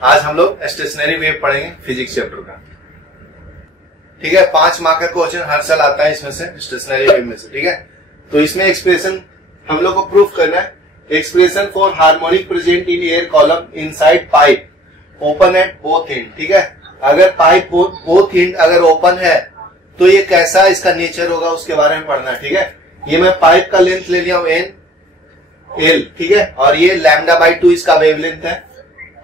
आज हम लोग स्टेशनरी वेव पढ़ेंगे फिजिक्स चैप्टर का। ठीक है, 5 मार्क का क्वेश्चन हर साल आता है इसमें से, स्टेशनरी वेव में से। ठीक है, तो इसमें एक्सप्रेशन हम लोग को प्रूफ करना है। Expression for harmonic present in air column inside pipe open at both and. ठीक है, अगर पाइप बोथ एंड अगर ओपन है तो ये कैसा इसका नेचर होगा उसके बारे में पढ़ना है। ठीक है, ये मैं पाइप का लेंथ ले लिया हूं एन एल। ठीक है, और ये λ/2 इसका वेवलेंथ है,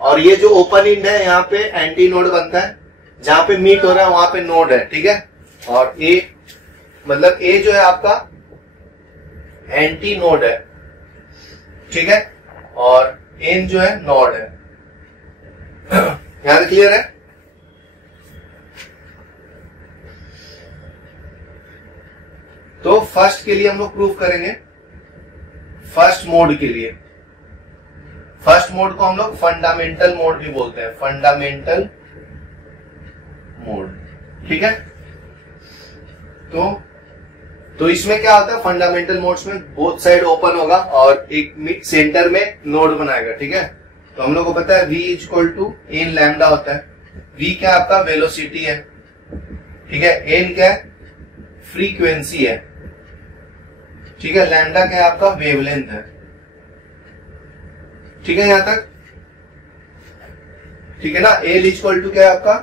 और ये जो ओपन एंड है यहाँ पे एंटी नोड बनता है, जहां पे मीट हो रहा है वहां पे नोड है। ठीक है, और ए मतलब ए जो है आपका एंटी नोड है। ठीक है, और एन जो है नोड है। यहां तक क्लियर है? तो फर्स्ट के लिए हम लोग प्रूफ करेंगे, फर्स्ट मोड के लिए। फर्स्ट मोड को हम लोग फंडामेंटल मोड भी बोलते हैं, फंडामेंटल मोड। ठीक है, तो इसमें क्या होता है, फंडामेंटल मोड्स में बोथ साइड ओपन होगा और एक सेंटर में नोड बनाएगा। ठीक है, तो हम लोग को पता है v = n लैम्डा होता है। v क्या आपका वेलोसिटी है। ठीक है, n क्या है, फ्रीक्वेंसी है। ठीक है, लैम्डा क्या है आपका वेवलेंथ है। ठीक है, यहां तक ठीक है ना। l = क्या है आपका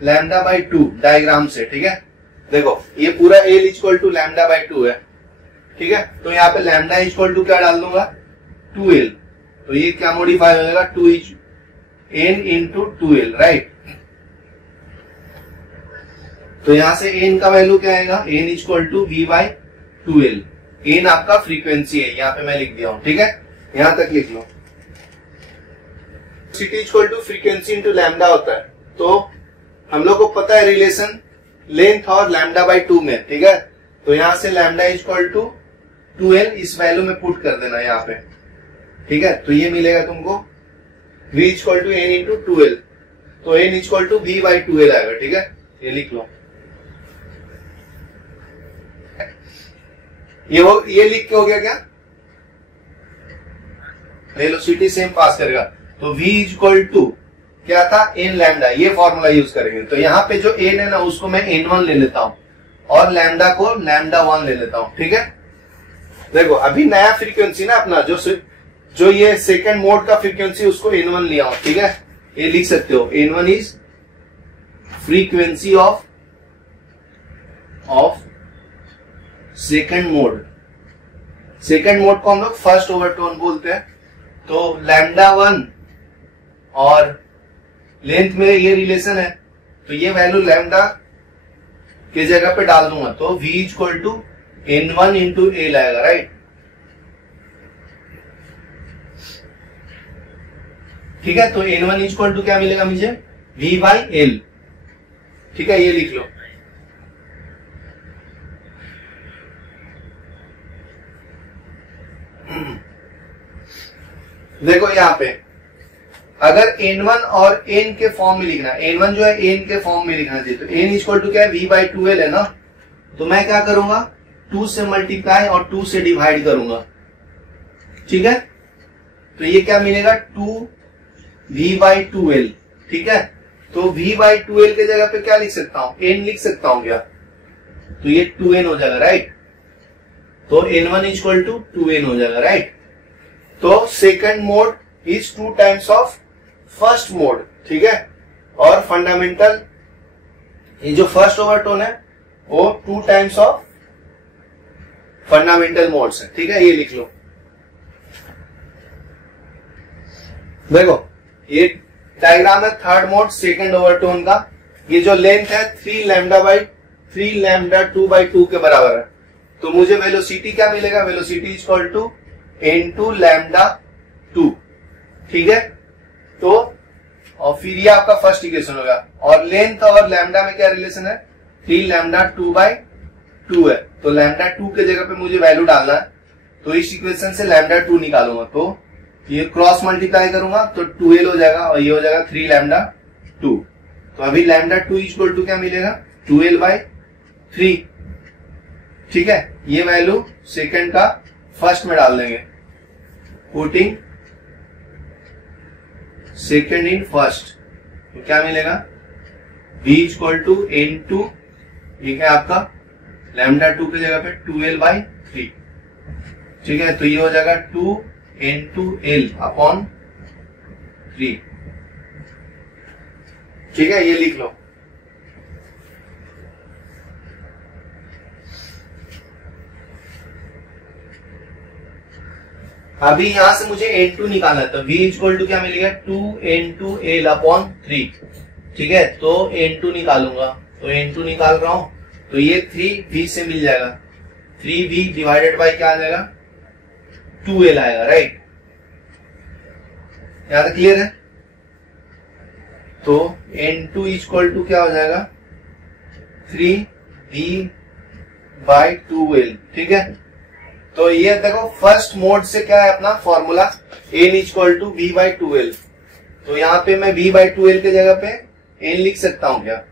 λ/2 डायग्राम से। ठीक है, देखो ये पूरा l = λ/2 है। ठीक है, तो यहाँ पे λ क्या डाल दूंगा 2l, तो ये क्या मॉडिफाई हो जाएगा 2n × 2l, राइट। तो यहां से n का वैल्यू क्या आएगा, n = v/2l। n आपका फ्रीक्वेंसी है, यहाँ पे मैं लिख दिया हूं। ठीक है, यहां तक लिख लो। सिटी = फ्रीक्वेंसी × लैम्डा होता है। तो हम लोग को पता है रिलेशन लेंथ और λ/2 में। ठीक है, तो यहां से λ = 2l इस वैल्यू में पुट कर देना यहाँ पे। ठीक है, तो ये मिलेगा तुमको v = n × 2l, तो n = v/2l आएगा। ठीक है, ये लिख लो। ये लिख के हो गया क्या, वेलोसिटी सेम पास करेगा। तो v = क्या था, n लैम्डा, ये फॉर्मूला यूज करेंगे। तो यहाँ पे जो n है ना उसको मैं n1 ले लेता हूं और लैम्डा को λ1 ले लेता हूं। ठीक है, देखो अभी नया फ्रीक्वेंसी ना अपना जो ये सेकंड मोड का फ्रीक्वेंसी उसको n1 लिया हूं। ठीक है, ये लिख सकते हो n1 is frequency of second mode. Second mode को हम लोग फर्स्ट ओवरटोन बोलते हैं। तो λ1 और लेंथ में ये रिलेशन है, तो ये वैल्यू लैम्डा के जगह पे डाल दूंगा, तो v = n1 × l आएगा, राइट। ठीक है, तो n1 = क्या मिलेगा मुझे, v/l। ठीक है, ये लिख लो। देखो यहाँ पे अगर n1 और n के फॉर्म में लिखना, n1 जो है n के फॉर्म में लिखना चाहिए, तो n = क्या है, v/2l है ना। तो मैं क्या करूंगा, 2 से मल्टीप्लाई और 2 से डिवाइड करूंगा। ठीक है, तो ये क्या मिलेगा 2v/2l। ठीक है, तो v/2l के जगह पे क्या लिख सकता हूं, n लिख सकता हूं क्या, तो ये 2n हो जाएगा, राइट। तो n1 = 2n हो जाएगा, राइट। तो second mode is 2 times of first mode. ठीक है, और फंडामेंटल ये जो फर्स्ट ओवरटोन है वो 2 टाइम्स ऑफ फंडामेंटल मोड्स है। ठीक है, ये लिख लो। देखो ये डायग्राम है थर्ड मोड सेकंड ओवरटोन का। ये जो लेंथ है 3λ/2 के बराबर है। तो मुझे वेलोसिटी क्या मिलेगा, वेलोसिटी = n2 λ2। ठीक है, तो और फिर ये आपका फर्स्ट इक्वेशन होगा। और लेंथ और लैम्डा में क्या रिलेशन है, 3λ2/2 है। तो λ2 के जगह पे मुझे वैल्यू डालना है, तो इस इक्वेशन से λ2 निकालूंगा, तो ये क्रॉस मल्टीप्लाई करूंगा तो 2l हो जाएगा और ये हो जाएगा 3λ2। तो अभी λ2 = क्या मिलेगा, 2l/3। ठीक है, ये वैल्यू सेकंड का फर्स्ट में डाल देंगे, पुटिंग सेकंड इन फर्स्ट। तो क्या मिलेगा, v equal to N two, ये क्या आपका लैम्डा 2 की जगह पे 2l/3, ठीक है। तो ये हो जाएगा 2n2l अपॉन 3, ठीक है, ये लिख लो। अभी यहां से मुझे n2 निकालना है, तो v इक्वल टू क्या मिलेगा 2n2l अपॉन 3, ठीक है। तो n2 निकालूंगा, तो n2 निकाल रहा हूं, तो ये 3v से मिल जाएगा, 3v डिवाइडेड बाई क्या आ जाएगा 2l आएगा, राइट। यहां तक क्लियर है। तो n2 इक्वल टू क्या हो जाएगा 3v बाई 2l, ठीक है। तो ये देखो फर्स्ट मोड से क्या है अपना formula, n equal to v/2l। तो यहां पे मैं v/2l के जगह पे n लिख सकता हूं क्या,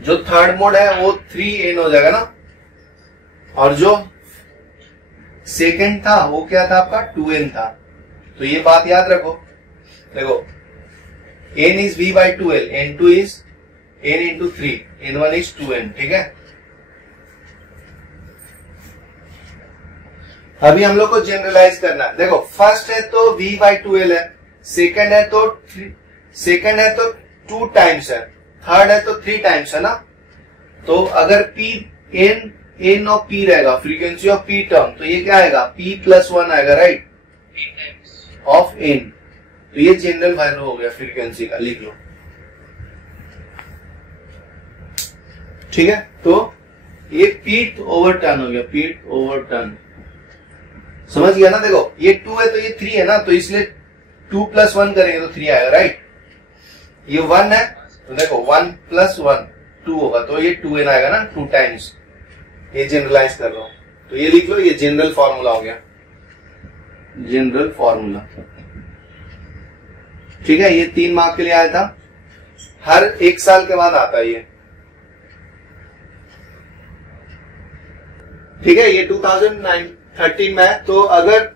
जो थर्ड मोड है वो 3n हो जाएगा ना, और जो सेकंड था वो क्या था आपका 2n था। तो ये बात याद रखो, देखो n is v/2l, n2 is n into 3, n1 is 2n, ठीक है। अभी हम लोग को जनरलाइज करना है। देखो फर्स्ट है तो v/2l है, सेकंड है तो 2 टाइम्स है, थर्ड है तो 3 टाइम्स है ना। तो अगर p n ऑफ p रहेगा, फ्रीक्वेंसी ऑफ p टर्म, तो ये क्या आएगा p+1 आएगा, राइट, ऑफ n। तो ये जनरल वैल्यू हो गया फ्रीक्वेंसी का, लिख लो, ठीक है। तो ये पीट ओवर टर्न हो गया, पीट ओवर टर्न, समझ गया ना। देखो ये 2 है तो ये 3 है ना, तो इसलिए 2+1 करेंगे तो 3 आएगा, राइट। ये 1 है तो देखो 1+1 2 होगा, तो ये 2n आएगा ना, 2 टाइम्स। ये जनरलाइज कर रहा हूं, तो ये लिख लो, ये जनरल फॉर्मूला हो गया, जनरल फॉर्मूला, ठीक है। ये 3 मार्क के लिए आया था, हर 1 साल के बाद आता है ये, ठीक है। ये 2013 में है। तो अगर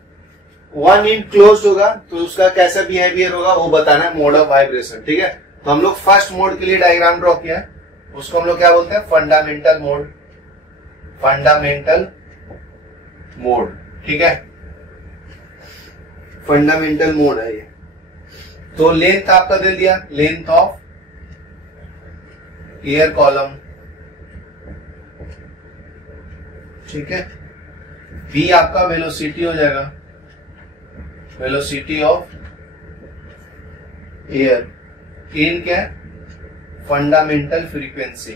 1 इंट क्लोज होगा तो उसका कैसा बिहेवियर होगा वो बताना है, मोड ऑफ वाइब्रेशन, ठीक है। तो हम लोग फर्स्ट मोड के लिए डायग्राम ड्रॉ किया है, उसको हम लोग क्या बोलते हैं फंडामेंटल मोड, फंडामेंटल मोड, ठीक है, फंडामेंटल मोड है ये। तो लेंथ आपका दे दिया, लेंथ ऑफ एयर कॉलम, ठीक है। v आपका वेलोसिटी हो जाएगा, वेलोसिटी ऑफ एयर, n क्या है फंडामेंटल फ्रीक्वेंसी,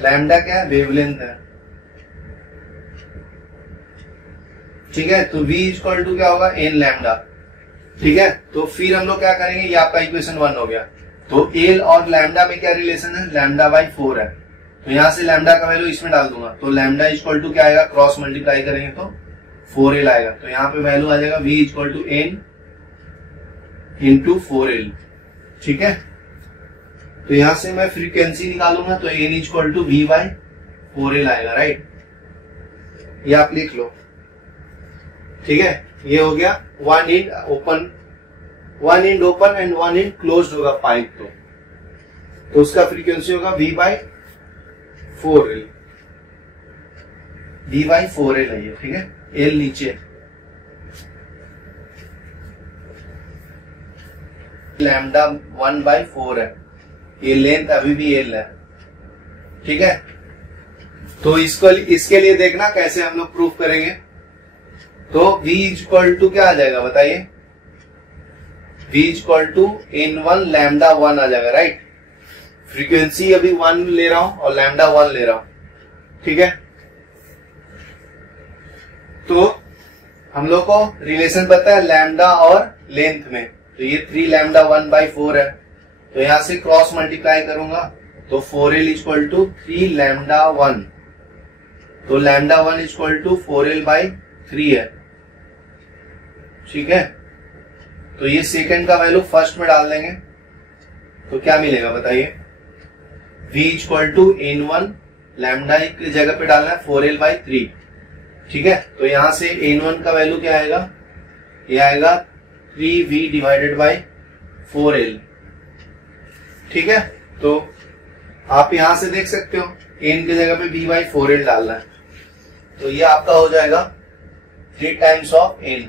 लैम्डा क्या है वेवलेंथ है, ठीक है। तो v इक्वल टू क्या होगा n लैम्डा, ठीक है। तो फिर हम लोग क्या करेंगे, ये आपका इक्वेशन 1 हो गया। तो l और लैम्डा में क्या रिलेशन है, λ/4 है, तो यहां से लैम्डा का वैल्यू इसमें डाल दूंगा, तो लैम्डा इक्वल टू क्या आएगा, क्रॉस मल्टीप्लाई करेंगे तो 4l आएगा। तो यहाँ पे वैल्यू आ जाएगा v equal to n into 4l, ठीक है। तो यहां से मैं फ्रीक्वेंसी निकालूंगा तो n इक्वल टू v/4l आएगा, राइट। ये आप लिख लो, ठीक है। ये हो गया 1 end open, 1 end open and 1 end close होगा पाइप, तो उसका फ्रीक्वेंसी होगा v/4l, v/4l है ये, ठीक है। l नीचे, लैम्डा 1/4 है, ये लेंथ अभी भी l है, ठीक है। तो इसके लिए देखना कैसे हम लोग प्रूफ करेंगे। तो v इक्वल टू क्या आ जाएगा बताइए, v equal to n1 lambda 1 आ जाएगा, राइट। फ्रीक्वेंसी अभी 1 ले रहा हूं और लैम्डा 1 ले रहा हूं, ठीक है। तो हम लोग को रिलेशन पता है लैम्डा और लेंथ में, तो ये 3 लैम्डा 1/4 है, तो यहां से क्रॉस मल्टीप्लाई करूंगा तो 4l इक्वल टू 3 लैम्डा 1, तो लैम्डा 1 इक्वल टू 4l/3 है, ठीक है। तो ये सेकंड का वैल्यू फर्स्ट में डाल देंगे तो क्या मिलेगा बताइए, v equal to n1 lambda की जगह पे डालना है 4l/3, ठीक है, तो यहां से n1 का वैल्यू क्या आएगा, ये आएगा 3v डिवाइडेड बाई 4l। ठीक है, तो आप यहां से देख सकते हो n की जगह पे v बाई 4l डालना है, तो ये आपका हो जाएगा 3 टाइम्स ऑफ n।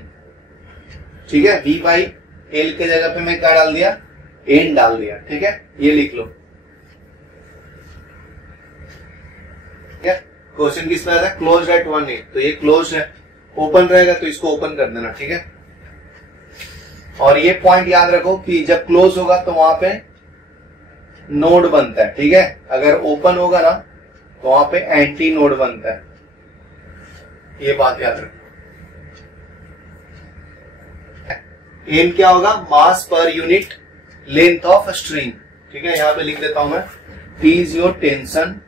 ठीक है, v बाई l के जगह पे मैं क्या डाल दिया, n डाल दिया। ठीक है, ये लिख लो। ठीक है, क्वेश्चन किस में आता है, क्लोज एट 1a, तो ये क्लोज है, ओपन रहेगा तो इसको ओपन कर देना। ठीक है, और ये पॉइंट याद रखो कि जब क्लोज होगा तो वहां पे नोड बनता है। ठीक है, अगर ओपन होगा ना तो वहां पे एंटी नोड बनता है, ये बात याद रखो। एम क्या होगा, मास per unit length of string. ठीक है, यहां पे लिख देता हूं मैं, T is your tension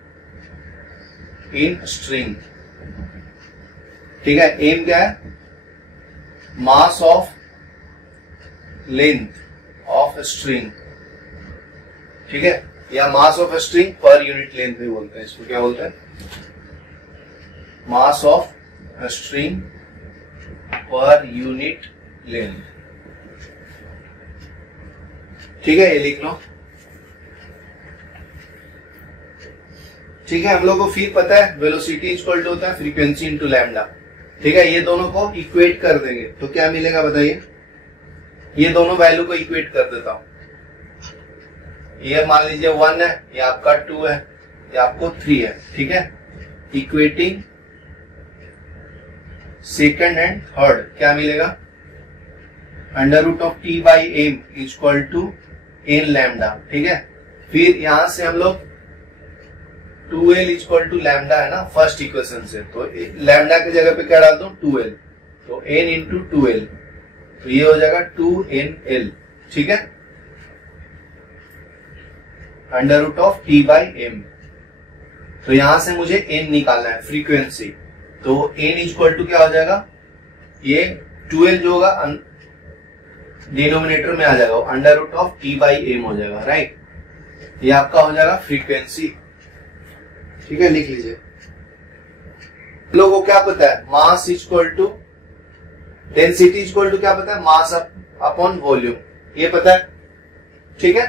in string. ठीक है, एम क्या है, mass of length of string. ठीक है, या mass of string per unit length भी बोलते हैं, इसको क्या बोलते हैं, mass of string per unit length. ठीक है, ये लिख लो। ठीक है, हम लोग को फिर पता है वेलोसिटी इक्वल टू होता है फ्रीक्वेंसी इंटू लैम्डा। ठीक है, ये दोनों को इक्वेट कर देंगे तो क्या मिलेगा बताइए, ये दोनों वैल्यू को इक्वेट कर देता हूं। ये मान लीजिए 1 है, ये आपका 2 है, ये आपको 3 है। ठीक है, इक्वेटिंग सेकंड एंड थर्ड क्या मिलेगा, under root of T by M equal to N lambda. ठीक है, फिर यहां से हम लोग 2l इक्वल टू लैम्डा है ना फर्स्ट इक्वेशन से, तो लैम्डा की जगह पे क्या डाल दो 2l, तो n इंटू 2l, तो ये हो जाएगा 2nl। ठीक है, under root of T by M. तो यहां से मुझे n निकालना है फ्रीक्वेंसी, तो n इक्वल टू क्या हो जाएगा, ये 2l जो होगा डिनोमिनेटर में आ जाएगा, under root of T by M हो जाएगा। राइट, ये आपका हो जाएगा फ्रीक्वेंसी। ठीक है, लिख लीजिए। लोगों को क्या पता है, mass equal to density equal to क्या पता है, मास अपॉन वॉल्यूम, ये पता है। ठीक है,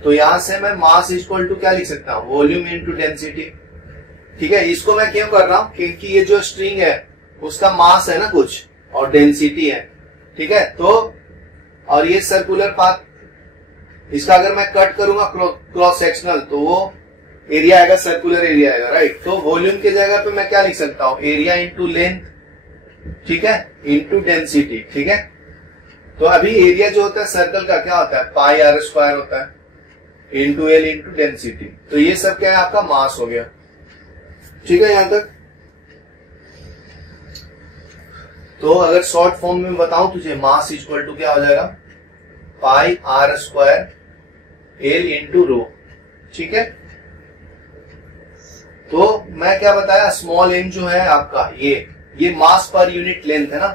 तो यहां से मैं मास इक्वल टू क्या लिख सकता हूं, वॉल्यूम इनटू डेंसिटी। ठीक है, इसको मैं क्यों कर रहा हूं, क्योंकि ये जो स्ट्रिंग है उसका मास है ना कुछ और डेंसिटी है। ठीक है, तो और ये सर्कुलर पाथ, इसका अगर मैं कट करूंगा क्रॉस सेक्शनल तो वो एरिया आएगा, सर्कुलर एरिया आएगा। राइट, तो वॉल्यूम की जगह पे मैं क्या लिख सकता हूं, एरिया इंटू लेंथ। ठीक है, इंटू डेंसिटी। ठीक है, तो अभी एरिया जो होता है सर्कल का क्या होता है, पाई आर स्क्वायर होता है इंटू एल इंटू डेंसिटी, तो ये सब क्या है आपका मास हो गया। ठीक है, यहां तक। तो अगर शॉर्ट फॉर्म में बताऊं तुझे, मास इक्वल टू क्या हो जाएगा, pi R square L into rho. ठीक है, तो मैं क्या बताया, स्मॉल एम जो है आपका ये मास पर यूनिट लेंथ है ना,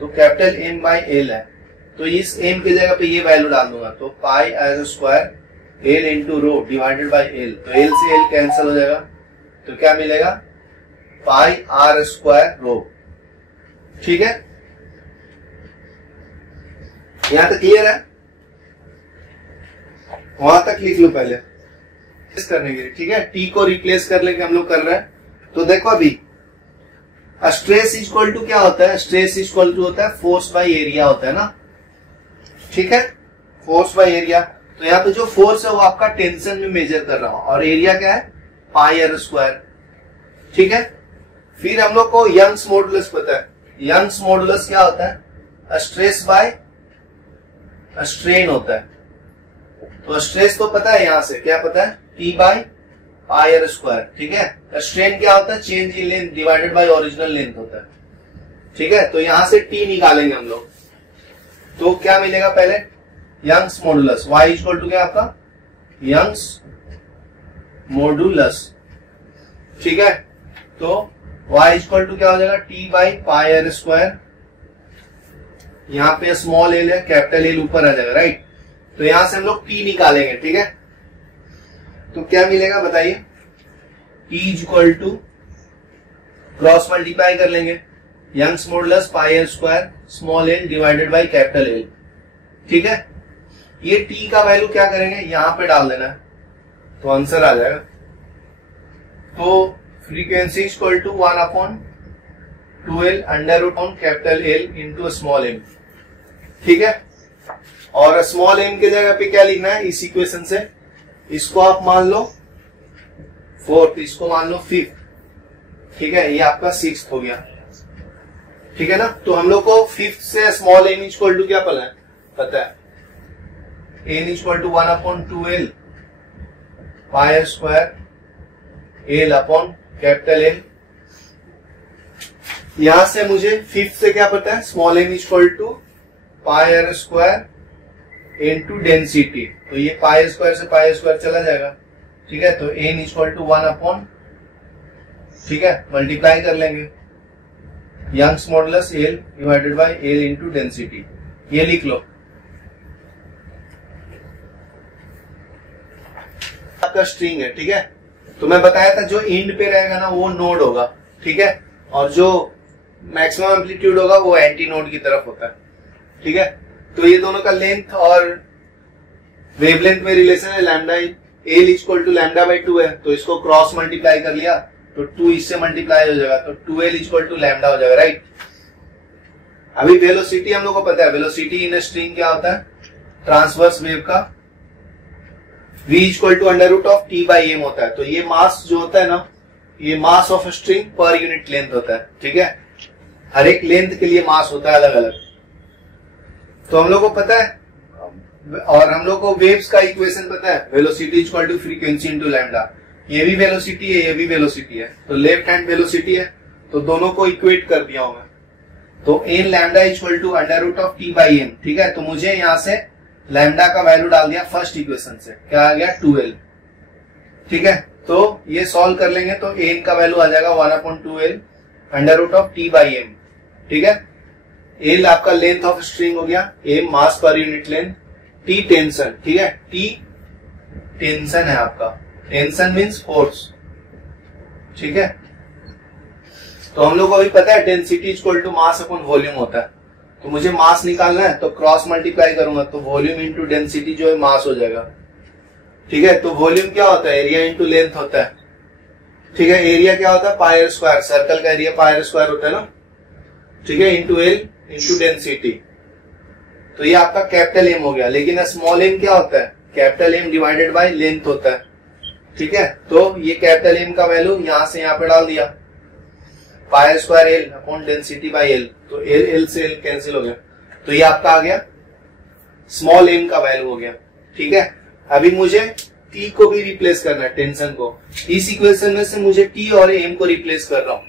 तो कैपिटल एम बाई एल है, तो इस एम की जगह पे ये वैल्यू डाल दूंगा, तो pi R square L into rho divided by L, तो एल से एल कैंसिल हो जाएगा, तो क्या मिलेगा, पाई आर स्क्वायर रो। ठीक है, यहां तक क्लियर है, वहां तक लिख लो पहले करने के लिए। ठीक है, टी को रिप्लेस कर लेके हम लोग कर रहे हैं। तो देखो अभी स्ट्रेस इक्वल टू क्या होता है, स्ट्रेस इक्वल टू होता है फोर्स बाय एरिया होता है ना। ठीक है, फोर्स बाय एरिया, तो यहाँ पे जो फोर्स है वो आपका टेंशन में मेजर कर रहा हूं, और एरिया क्या है, पाई आर स्क्वायर। ठीक है, फिर हम लोग को यंग्स मॉडुलस पता है, यंग्स मॉडुलस क्या होता है, स्ट्रेस बाय स्ट्रेन होता है। तो स्ट्रेस तो पता है, यहां से क्या पता है, T by pi R square. ठीक है, स्ट्रेन क्या होता है, change in length divided by original length होता है। ठीक है, तो यहां से टी निकालेंगे हम लोग, तो क्या मिलेगा, पहले Young's modulus, Y equal to क्या आपका, यंग्स मॉडुलस। ठीक है, तो y इक्वल टू क्या हो जाएगा, T by pi R square, यहाँ पे स्मॉल एल है, कैपिटल एल ऊपर आ जाएगा। राइट, तो यहां से हम लोग t निकालेंगे। ठीक है, तो क्या मिलेगा बताइए, t equal to cross multiply कर लेंगे, Young's modulus pi L square small L divided by capital L. ठीक है, ये टी का वैल्यू क्या करेंगे, यहां पे डाल देना है तो आंसर आ जाएगा। तो frequency equal to 1/2L under root on capital L into small M. ठीक है, और स्मॉल एम के जगह पे क्या लिखना है इस इक्वेशन से, इसको आप मान लो 4th, इसको मान लो 5th। ठीक है, ये आपका 6th हो गया। ठीक है ना, तो हम लोग को 5th से स्मॉल एन इक्वल टू क्या पता है, N equal to 1/2L pi square L upon capital L. यहां से मुझे 5th से क्या पता है, small N equal to pi R square into density. तो ये पाई स्क्वायर से पाई स्क्वायर चला जाएगा। ठीक है, तो एन इक्वल टू 1/, ठीक है, मल्टीप्लाई कर लेंगे Young's modulus L divided by L into density. ये लिख लो, आपका स्ट्रिंग है। ठीक है, तो मैं बताया था जो एंड पे रहेगा ना वो नोड होगा। ठीक है, और जो मैक्सिमम एम्पलीट्यूड होगा वो एंटी नोड की तरफ होता है। ठीक है, तो ये दोनों का लेंथ और वेवलेंथ में रिलेशन है lambda, L equal to lambda by 2 है, तो इसको क्रॉस मल्टीप्लाई कर लिया तो 2 इससे मल्टीप्लाई हो जाएगा, तो 2L इक्वल टू लैम्डा हो जाएगा। राइट, अभी वेलोसिटी हम लोग को पता है, वेलोसिटी इन स्ट्रिंग क्या होता है, ट्रांसवर्स वेव का v equal to under root of T by M होता है। तो ये मास जो होता है ना, ये mass of string per unit length होता है। ठीक है, हर एक लेंथ के लिए मास होता है अलग अलग। तो हम लोग को पता है, और हम लोग को वेव्स का इक्वेशन पता है, velocity equal to frequency into lambda. ये भी वेलोसिटी है, ये भी वेलोसिटी है, तो लेफ्ट हैंड वेलोसिटी है, तो दोनों को इक्वेट कर दिया हूं मैं। तो N lambda equal to under root of T by M. ठीक है, तो मुझे यहां से लैम्डा का वैल्यू डाल दिया फर्स्ट इक्वेशन से, क्या आ गया 2L। ठीक है, तो ये सॉल्व कर लेंगे तो एन का वैल्यू आ जाएगा 1/2L under root of T by M. ठीक है, एल आपका लेंथ ऑफ स्ट्रिंग हो गया, एम मास per unit length, T tension. ठीक है, टी टेंशन है आपका, टेंशन मीन्स फोर्स। ठीक है, तो हम लोग को अभी पता है density equal to mass upon volume होता है, तो मुझे मास निकालना है तो क्रॉस मल्टीप्लाई करूंगा तो वॉल्यूम इंटू डेंसिटी जो है मास हो जाएगा। ठीक है, तो वॉल्यूम क्या होता है, एरिया इंटू लेंथ होता है। ठीक है, एरिया क्या होता है, पाई स्क्वायर, सर्कल का एरिया पाई स्क्वायर होता है ना। ठीक है, इंटू एल इंटू डेंसिटी, तो ये आपका कैपिटल एम हो गया। लेकिन स्मॉल एम क्या होता है, capital M divided by length होता है। ठीक है, तो ये कैपिटल एम का वैल्यू यहां से यहां पे डाल दिया, पाई square L upon density by L, तो एल एल से एल कैंसिल हो गया, तो ये आपका आ गया स्मॉल एम का वैल्यू हो गया। ठीक है, अभी मुझे टी को भी रिप्लेस करना है, टेंशन को। इस इक्वेशन में से मुझे टी और एम को रिप्लेस कर रहा हूं।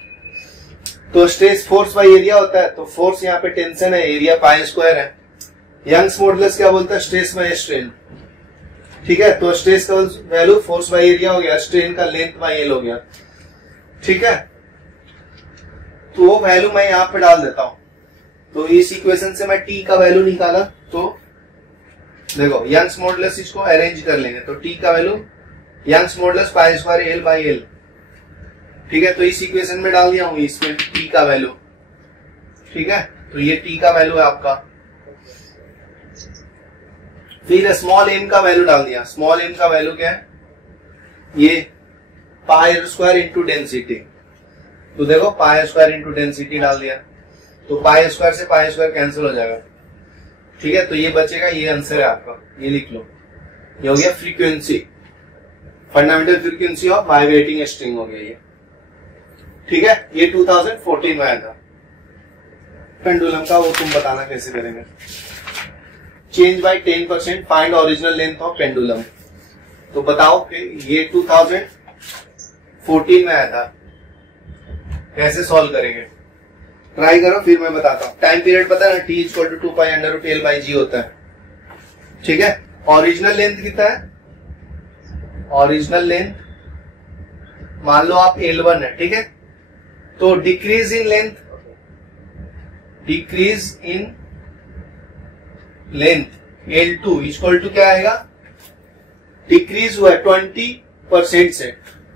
तो स्ट्रेस फोर्स बाई एरिया होता है, तो फोर्स यहाँ पे टेंशन है, एरिया पाई स्क्वायर है। यंग्स मॉडुलस क्या बोलता है, स्ट्रेस बाई स्ट्रेन। ठीक है, तो स्ट्रेस का वैल्यू फोर्स बाई एरिया हो गया, स्ट्रेन का लेंथ बाई एल हो गया। ठीक है, तो वो वैल्यू मैं यहां पे डाल देता हूं। तो इस इक्वेशन से मैं टी का वैल्यू निकाला, तो देखो यंग्स मॉडुलस इसको अरेंज कर लेंगे, तो टी का value Young's modulus pi square L by L. ठीक है, तो इस इक्वेशन में डाल दिया हूं इसमें टी का वैल्यू। ठीक है, तो ये टी का वैल्यू है आपका। फिर स्मॉल एम का वैल्यू डाल दिया, स्मॉल एम का वैल्यू क्या है, ये पाई स्क्वायर इंटू डेंसिटी। तो देखो पाई स्क्वायर इंटू डेंसिटी डाल दिया, तो पाई स्क्वायर से पाई स्क्वायर कैंसिल हो जाएगा। ठीक है, तो ये बचेगा, ये आंसर है आपका, ये लिख लो। ये हो गया frequency, fundamental frequency of vibrating string हो गया ये। ठीक है, ये 2014 में आया था। पेंडुलम का वो तुम बताना कैसे करेंगे। Change bye 10%, find original length of pendulum. तो बताओ कि ये 2014 में आया था, कैसे सॉल्व करेंगे, ट्राई करो फिर मैं बताता हूं। टाइम पीरियड पता है ना, T equal to 2 pi under root L by G होता है। ठीक है, ओरिजिनल लेंथ कितना है, ओरिजिनल लेंथ मान लो आप L1 है। ठीक है, तो decrease in length, decrease in length L2 equal to क्या आएगा, डिक्रीज हुआ 20% से।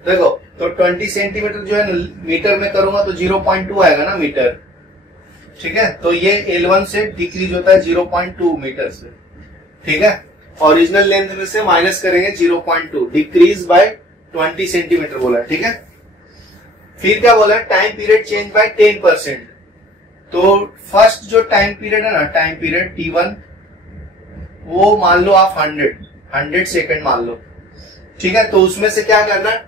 देखो तो 20 सेंटीमीटर जो है मीटर में करूंगा तो 0.2 आएगा ना मीटर। ठीक है, तो ये L1 से डिक्रीज होता है 0.2 मीटर से, ठीक है। ओरिजिनल लेंथ में से माइनस करेंगे 0.2, डिक्रीज बाय 20 सेंटीमीटर बोला है, ठीक है। फिर क्या बोला है, टाइम पीरियड चेंज बाय 10%। तो फर्स्ट जो टाइम पीरियड है ना, टाइम पीरियड T1, वो मान लो आप 100 सेकेंड मान लो, ठीक है। तो उसमें से क्या करना है,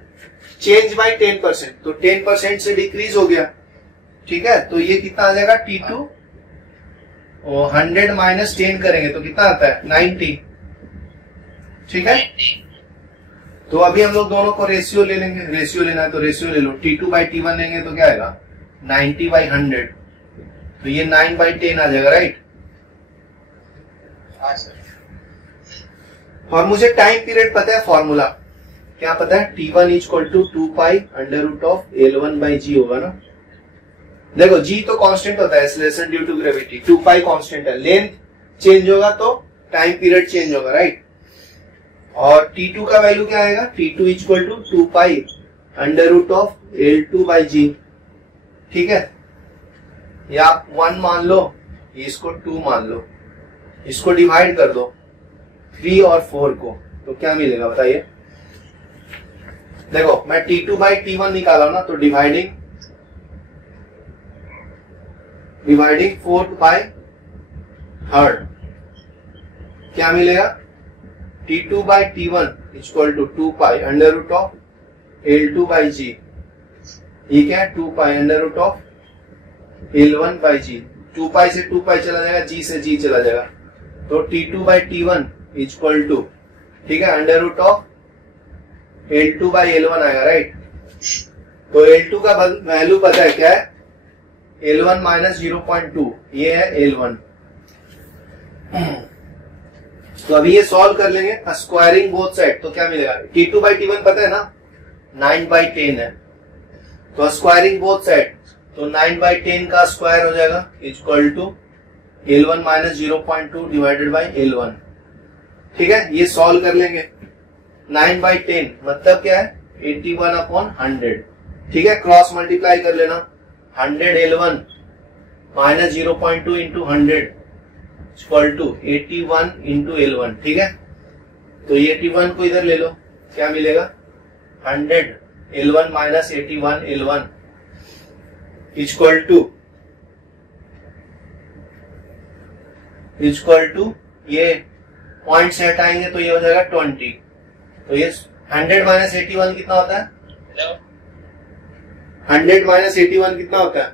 चेंज बाय 10%, तो 10% से डिक्रीज हो गया, ठीक है। तो ये कितना आ जाएगा T2, और 100 माइनस 10 करेंगे तो कितना आता है 90, ठीक है। तो अभी हम लोग दोनों को रेशियो ले लेंगे, रेशियो लेना है तो रेशियो ले लो, T2 बाई T1 लेंगे तो क्या आएगा 90 बाई 100, तो ये 9 बाई 10 आ जाएगा, राइट। और मुझे टाइम पीरियड पता है, फॉर्मूला क्या पता है, T1 equal to 2 pi under root of L1 by G होगा ना। देखो G तो कांस्टेंट होता है, acceleration due to gravity, 2 pi constant है, लेंथ चेंज होगा तो टाइम पीरियड चेंज होगा, राइट। और T2 का वैल्यू क्या आएगा, T2 equal to 2 pi under root of L2 by G, ठीक है। या आप 1 मान लो, इसको 2 मान लो, इसको डिवाइड कर दो 3 और 4 को, तो क्या मिलेगा बताइए। देखो मैं T2 बाई T1 निकाला ना, तो डिवाइडिंग 4 बाई 3rd क्या मिलेगा, T2 by T1 equal to 2 pi under root of L2 by G, ये क्या है 2 pi under root of L1 by G, 2 pi से 2 पाई चला जाएगा, G से G चला जाएगा, तो T2 by T1 equal to, ठीक है, under root of L2 by L1 आएगा, राइट। तो L2 का वैल्यू पता है क्या है, L1 माइनस 0.2, ये है L1। तो अभी ये सॉल्व कर लेंगे, स्क्वायरिंग बोथ साइड, तो क्या मिलेगा, T2 बाई T1 पता है ना 9 बाई 10 है, तो स्क्वायरिंग बोथ साइड, तो 9 बाई 10 का स्क्वायर हो जाएगा equal to L1 minus 0.2 divided by L1, ठीक है। ये सॉल्व कर लेंगे, 9 बाई 10 मतलब क्या है 81 अपॉन 100, ठीक है। क्रॉस मल्टीप्लाई कर लेना, 100 L1 minus 0.2 into 100 equal to 81 into L1, ठीक है। तो 81 को इधर ले लो, क्या मिलेगा 100 L1 minus 81 L1 equal to ये पॉइंट से हटाएंगे तो ये हो जाएगा 20, तो ये 100 माइनस 81 कितना होता है, 100 माइनस 81 कितना होता है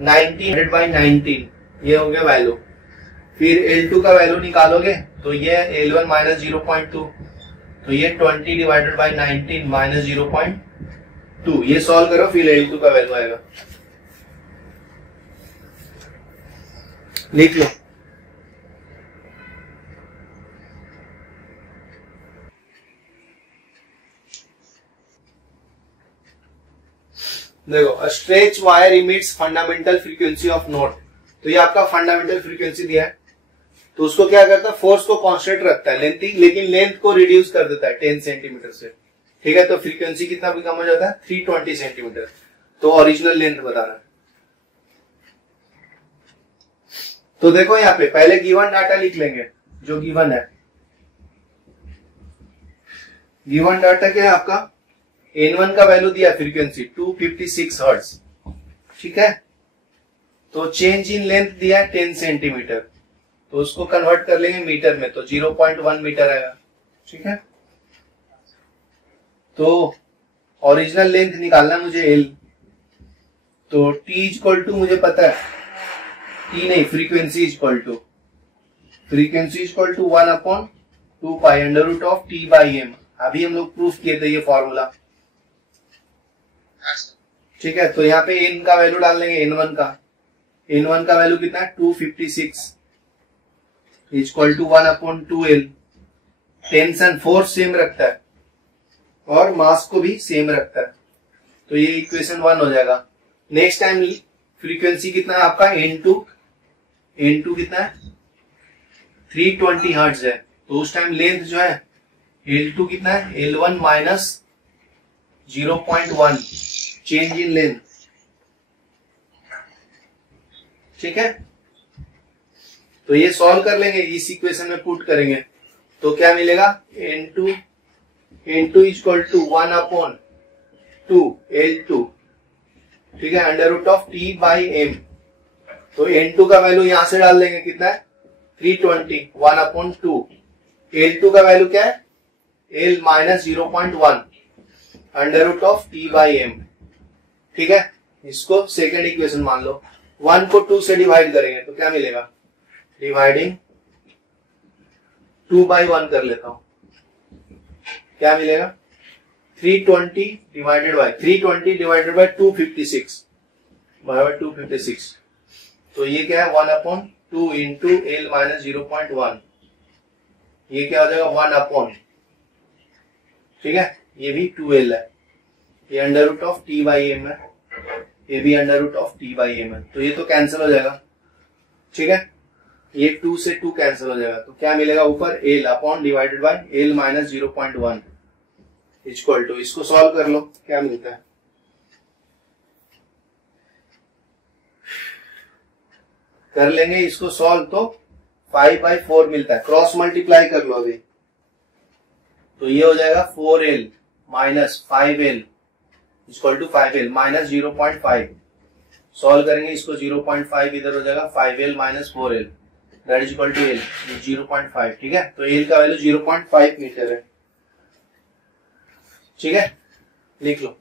90, 100 बाई 19, ये हो गया वैल्यू। फिर L2 का वैल्यू निकालोगे तो ये L1 माइनस 0.2, तो ये 20 डिवाइडेड बाई 19 माइनस 0.2, ये सॉल्व करो, फिर L2 का वैल्यू आएगा, लिख लो। देखो, stretch wire emits fundamental frequency of note, तो ये आपका फंडामेंटल फ्रीक्वेंसी दिया है, तो उसको क्या करता है, फोर्स को कांस्टेंट रखता है, लेकिन लेंथ को रिड्यूस कर देता है 10 सेंटीमीटर से, ठीक है। तो फ्रीक्वेंसी कितना भी कम हो जाता है 320 सेंटीमीटर, तो ओरिजिनल लेंथ बताना है। तो देखो यहाँ पे पहले गिवन डाटा लिख लेंगे, जो गिवन है, गिवन डाटा क्या है आपका, N1 का वैल्यू दिया फ्रीक्वेंसी 256 हर्ट्ज, ठीक है। तो चेंज इन लेंथ दिया है 10 सेंटीमीटर, तो उसको कन्वर्ट कर लेंगे मीटर में, तो 0.1 मीटर आएगा, ठीक है। तो ओरिजिनल लेंथ निकालना मुझे L, तो T इक्वल टू मुझे पता है, T नहीं, frequency equal to 1 upon 2 pi under root of T by M, अभी हम लोग प्रूफ किए थे ये फॉर्मूला, ठीक है। तो यहाँ पे N का वैल्यू डाल देंगे, N1 का वैल्यू कितना है 256 equal to 1 upon 2L, tension force same रखता है और मास को भी सेम रखता है, तो ये इक्वेशन 1 हो जाएगा। नेक्स्ट टाइम फ्रीक्वेंसी कितना है आपका N2 कितना है 320 हर्ट्ज है, तो उस टाइम लेंथ जो है L2 कितना है L1 minus 0.1, change in length, ठीक है, तो ये सॉल्व कर लेंगे, इस इक्वेशन में पुट करेंगे तो क्या मिलेगा, N2 इक्वल टू 1/2 L2, ठीक है, under root of T by M। तो N2 का वैल्यू यहां से डाल देंगे, कितना है 320, 1/2। L2 का वैल्यू क्या है, L minus 0.1 under root of T by M, ठीक है। इसको सेकेंड इक्वेशन मान लो। 1 को 2 से डिवाइड करेंगे तो क्या मिलेगा, डिवाइडिंग 2/1 कर लेता हूं, क्या मिलेगा 320 डिवाइडेड बाय 256 बराबर 256। तो ये क्या है 1/2 इंटू L माइनस 0.1, ये क्या हो जाएगा 1/, ठीक है, ये भी 2L है, ये under root of T by M है, ये भी under root of T by M है, तो ये तो कैंसिल हो जाएगा, ठीक है, ये 2 से 2 कैंसिल हो जाएगा। तो क्या मिलेगा ऊपर L upon divided by L minus 0.1 equal to, इसको सॉल्व कर लो क्या मिलता है, कर लेंगे इसको सॉल्व तो 5/4 मिलता है, क्रॉस मल्टीप्लाई कर लो अभी, तो ये हो जाएगा 4L minus 5L equal to 5L minus 0.5। Solve करेंगे इसको 0.5 इधर हो जाएगा 5L minus 4L that is equal to L 0.5, ठीक है। तो L का वैल्यू 0.5 मीटर है, ठीक है, लिख लो।